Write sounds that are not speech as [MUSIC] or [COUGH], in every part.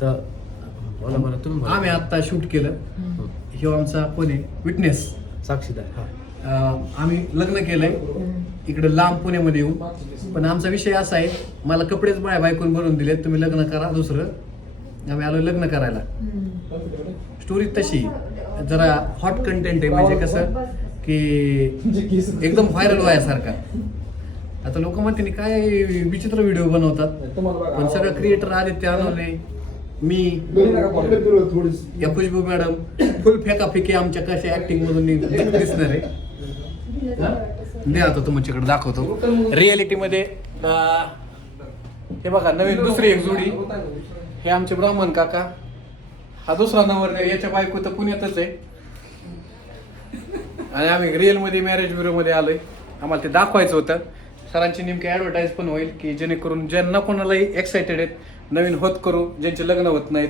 तर बोला बोला तुम्ही बोला. आम्ही आता शूट केलं. ह्यो आमचा कोण? आहे विटनेस. साक्षीदार हा. आम्ही लग्न केलंय. इकडे लांब पुण्यामध्ये येऊन पण आमचा विषय असा आहे मला कपडेच माझ्या बायकोन बनवून दिले तुम्ही लग्न करा दुसरं. आम्ही आलो लग्न करायला. स्टोरी तशी. जरा हॉट कंटेंट आहे म्हणजे कसं की एकदम व्हायरल व्हायसारखा. आता लोक म्हणते काय विचित्र व्हिडिओ बनवतात? पण सगळं क्रिएटर आदित्य अनवले मी या खुशबू मॅडम फुल फेकाफेकी आमच्या कशा ऍक्टिंग मधून दिसणार आहे? दे आता तुमच्याकडे दाखवतो. रियालिटी मध्ये हे बघा नवीन दुसरी एक जोडी. हे आमचे ब्राह्मण काका. हा दुसरा नंबर याच्या बायको तर पुण्यातच आहे. आणि आम्ही रिअलमध्ये मॅरेज ब्युरो मध्ये आलोय. आम्हाला ते दाखवायचं होतं. सरांची नेमकी ऍडव्हर्टाईज पण होईल की जेणेकरून ज्यांना कोणालाही एक्साइटेड आहेत नवीन होत करू ज्यांचे लग्न होत नाहीत.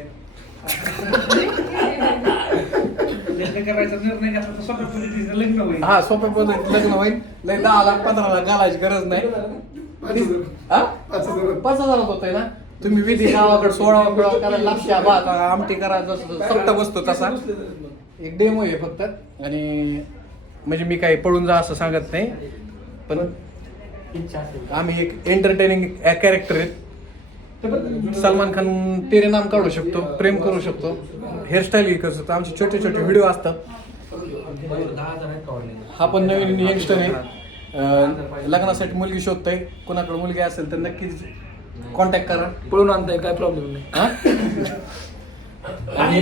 लग्न करायचा निर्णय घेतला तर स्वतः पद्धतीचं लग्न होईल. हा सोप्या पद्धतीत लग्न होईल. नाही दहा लाख पंधरा लाख घालायची गरज नाही. हा? पाच हजार. होत आहे ना? तुम्ही विधी गावाकडे सोळा बिळा करायला भात आमटी करा जसं सप्त बसतो तसा. एक डेमो आहे फक्त. आणि म्हणजे मी काही पळून जा असं सांगत नाही. पण आम्ही एक एंटरटेनिंग कॅरेक्टर आहेत. सलमान खान तेरे नाम काढू शकतो प्रेम करू शकतो. हेअरस्टाईल करू शकतो आमचे छोटे छोटे व्हिडिओ असतात. हा पण नवीन यंगस्टर आहे. लग्नासाठी मुलगी शोधतोय. कोणाकडे मुलगी असेल तर नक्कीच कॉन्टॅक्ट करा. पळून आणताय काय प्रॉब्लेम नाही. हा? आणि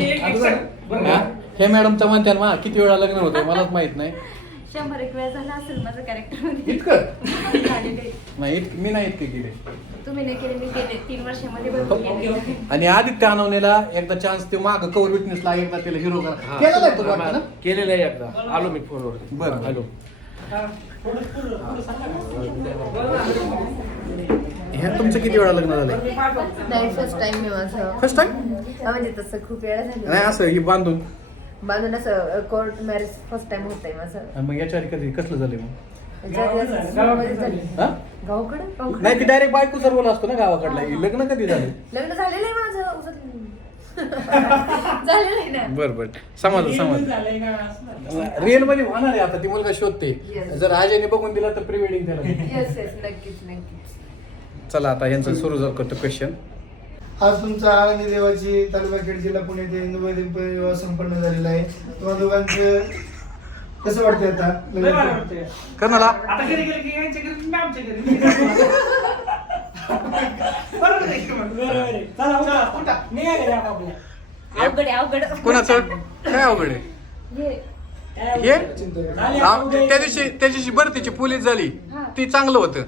हा? मॅडम तर म्हणतात मा किती वेळा लग्न होतं मलाच माहीत नाही. शंभर एक वेळ झाला असेल माझं कॅरेक्टरमध्ये. इतकं? झालेले. [LAUGHS] नाही मी नाही इतके केले. तुम्ही नाही केले मी केले. तीन वर्षामध्ये भरपूर केले. आणि आदित्य अनवनेला एकदा चान्स ते माग कवर विटनेसला एकदा त्याला हिरो करा. केलेला आहे तो वाटतं ना? केलेलं आहे एकदा. आलो मी फोनवर. बरं. हॅलो ह्या तुमचं किती वेळा लग्न झालंय? नाही फर्स्ट टाइम मी माझं. फर्स्ट टाइम हा, म्हणजे तसं खूप वेळा नाही असं ही बांधून. बांधून असं कोर्ट मॅरेज फर्स्ट टाइम होत आहे माझं. आणि मग याच्या आधी कधी कसलं झालं. मग. हा? गावाकडं. नाही ती डायरेक्ट बायको सर्वला असतो ना गावाकडला. हे. लग्न कधी झालं लग्न झालेलं आहे माझं. [LAUGHS] झालेलं आहे ना. बर बर. समजलं समजलं. झालंय का? असं? रिअलमध्ये होणार आहे आता ती मुलगा शोधते. Yes. जर अजयने बघून दिला तर प्री वेडिंग त्याला. येस येस नक्कीच नक्कीच. चला आता यांचं सुरू करतो क्वेश्चन आज तुमचा आळंदी देवाची तालुका खेड जिल्हा पुणे वैदिक विवाह संपन्न झालेला आहे. तुम्हाला दोघांचं कसं वाटतंय आता? लय भारी वाटतंय. कर्नाला आता घरी गेले की यांच्या घरी तुम्ही आमच्या घरी. मी जातो. बरोबर आहे की मग? चला चला उठा. निघा घरी आपापल्या. अवघड आहे, अवघड. कोणाचं? काय अवघड आहे? हे आम- त्या दिवशी त्या दिवशी भरतीची पोलीस झाली. हा. ती चांगलं होतं.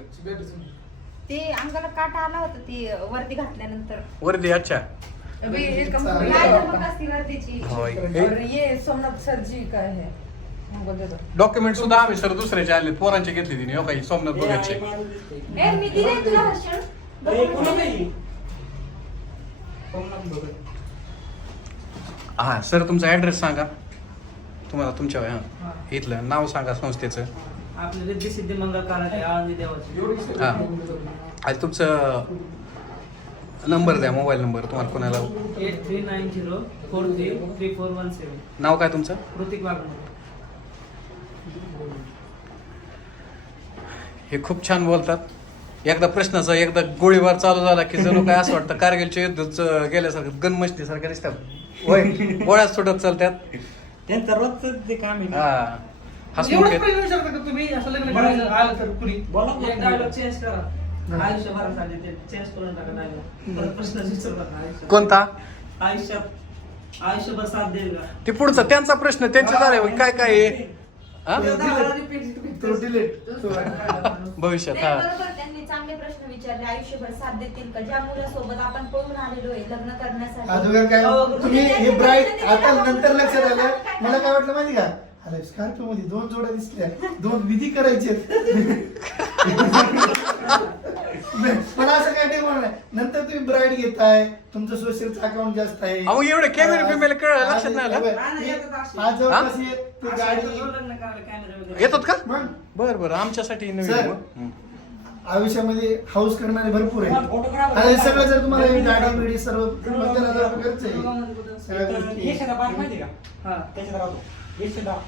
ते अंगाला काटा आला होता ती वर्दी घातल्यानंतर. वर्दी अच्छा. अभी एक हम- काय धमक असती वर्दीची. होय. और ये सोमनाथ सर जी का है हमको दे दो डॉक्युमेंट सुद्धा आम्ही सर दुसऱ्याचे आले पोरांचे घेतले तिने हो काही सोमनाथ बघायचे. ए मी दिले तुला हर्षण हे कोण नाही? हा सर तुमचा ऍड्रेस सांगा. तुम्हाला तुमच्या हा. इथलं नाव सांगा संस्थेचं. आपले रिद्धी सिद्धी मंगळ कार्यालय आळंदी देवाची. हा. आणि तुमचं नंबर द्या मोबाईल नंबर तुम्हाला कोणाला? Eight three nine zero four three three four one seven. नाव काय तुमचं? कृतिक वाघमोडे हे खूप छान बोलतात. एकदा प्रश्नाचा एकदा गोळीबार चालू झाला की जणू काय असं वाटतं? कारगिलच्या युद्धच गेल्यासारखं गनमस्ती सारख्या दिसतात. होय गोळ्याच सुटत चालतात. त्यांचं रोजचं ते काम आहे हा. हसमुख एवढंच आहेत. प्रश्न विचारता का तुम्ही? असं लग्न करायचं? आलं तर कुणी? एक डायलॉग चेंज करा. आयुष्यभरासाठी ते. चेंज करून टाका डायलॉग परत प्रश्न विचारता का आयुष्यात? कोणता? आयुष्यात आयुष्यभर साथ देईल का? ते पुढचा त्यांचा प्रश्न त्यांचे झाले काय काय आहे? हा? तो डिलीट भविष्यात नाही, हा. बरोबर त्यांनी चांगले प्रश्न विचारले. आयुष्यभर साथ देतील का? ज्या मुलासोबत आपण पळून आलेलो आहे लग्न करण्यासाठी. अगोदर काय तुम्ही हे ब्राईट आता नंतर लक्षात आलं. मला काय वाटलं माहिती का? अरे स्कॉर्पिओ मध्ये दोन जोड्या दिसल्या. दोन विधी करायचे मला असं काय नाही म्हणणार नंतर तुम्ही ब्राईड घेताय तुमचं सोशलचं अकाउंट जास्त आहे. अहो एवढे कॅमेरे फिमेल कळलं लक्षात नाही आलं. आज जवळपास हे- ती गाडी. येतात का? मग? बर बर आमच्यासाठी नवीन सर. आयुष्यामध्ये हाऊस करणारे भरपूर आहे आणि सगळं जर तुम्हाला हे गाडी बिडी सर्व पंधरा हजार रुपये खर्च आहे. सगळ्या गोष्टी. हा. हा.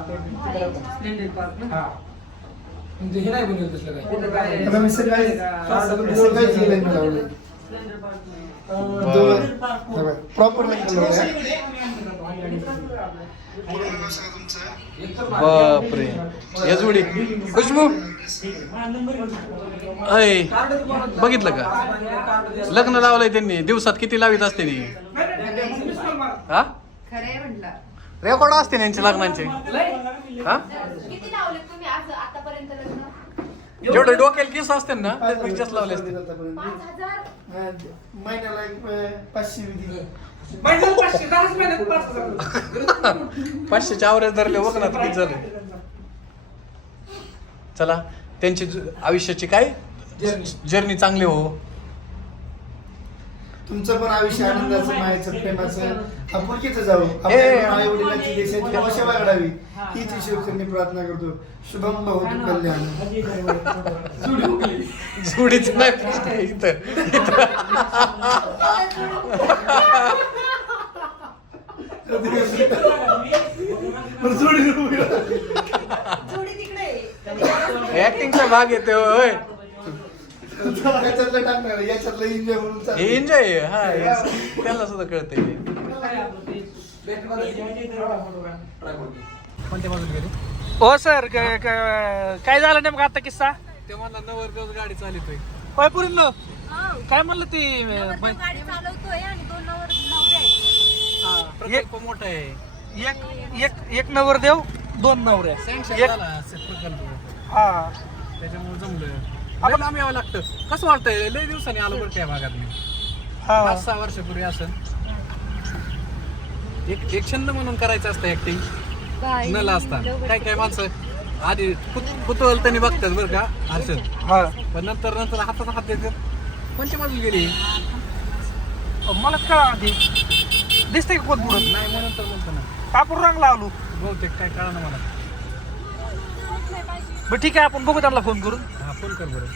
स्प्लेंडर पार्क ना? म्हणजे हे नाही बनवलं तसलं काय तिथं काय- आता मी सकाळी सकाळीच हे लग्न लावलंय स्प्लेंडर पार्क नाही. प्रॉपर बापरे. यजवडी. खुशबू. अय बघितलं का? लग्न लावलंय त्यांनी. दिवसात किती लावित असते नी हा? रेकॉर्ड असते ना यांचे लग्नांचे हा? किती लावले तुम्ही आज आतापर्यंत लग्न? जेवढे डोक्याला केस असते ना त्यापेक्षाच लावले असते पाच हजार? महिन्याला एक अं, पाचशे विधी. महिन्याला पाचशे, दहाच महिन्यात पाच हजार. पाचशेचे आवरेज धरले बघ ना किती झाले. चला त्यांची ज- आयुष्याची काय? जर्नी चांगली हो. तुमचं पण आयुष्य आनंदाचं मायाचं प्रेमाचं. आपुलकीचं जाऊ आई वडिलांची देशाची सेवा घडावी हीच प्रार्थना करतो. शुभम भवतु कल्याण. जोडीच नाही प्रश्न इथं. ऍक्टिंगचा भाग येते होय. याच्यातलं टाकणार याच्यातलं एन्जॉय म्हणून हे चालू. एन्जॉय हा त्याला सुद्धा कळते काय आपलं ते? कोणत्या बाजूला गेले? हो सर काय झालं नेमकं आता किस्सा? ते मला नवर दिवस गाडी चालितोय होय पुरील काय म्हणलं ती नवरदेव गाडी चालवतोय आणि दोन नवर नवरे आहेत. प्रकल्प मोठा आहे. एक एक एक नवरदेव दोन नवऱ्या सँक्शन एक झाला असेल प्रकल्प. हा. त्याच्यामुळे जमलं. आपण आम्ही यावं लागतं. कसं वाटतंय? लय दिवसांनी आलो बरं त्या भागात मी. हा. पाच सहा वर्षापूर्वी असं एक एक छंद म्हणून करायचं असतं ऍक्टिंग नला असता. काय काय माणसं आधी कुत- कुतूहल त्यांनी बघतात बरं का असं हा. पण नंतर नंतर हातात हात देतात. कोणच्या बाजूला गेली? मला का आधी. दिसतंय का कोण पुढं नाही म्हणून तर म्हणतो ना. आपण रंगला आलो बहुतेक काय कळा ना मला. बरं ठीक आहे आपण बघू त्यांना फोन करून. हा फोन कर बरं.